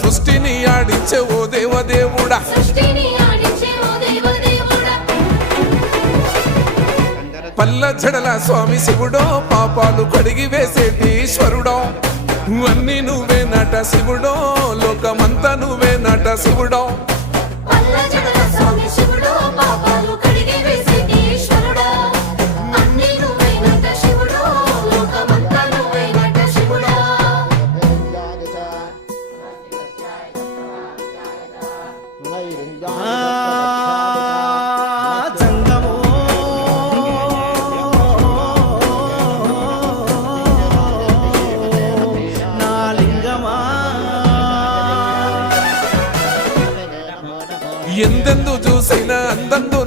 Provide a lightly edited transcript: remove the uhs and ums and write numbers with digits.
సృష్టిని ఆడించే ఓ దేవదేవుడా పల్ల జడల స్వామి శివుడో పాపాలు కడిగి వేసేటి ఈశ్వరుడో అన్ని నువ్వే నట శివుడో లోకమంతా నువ్వే నట శివుడో ఎందెందు చూసైనా అందందు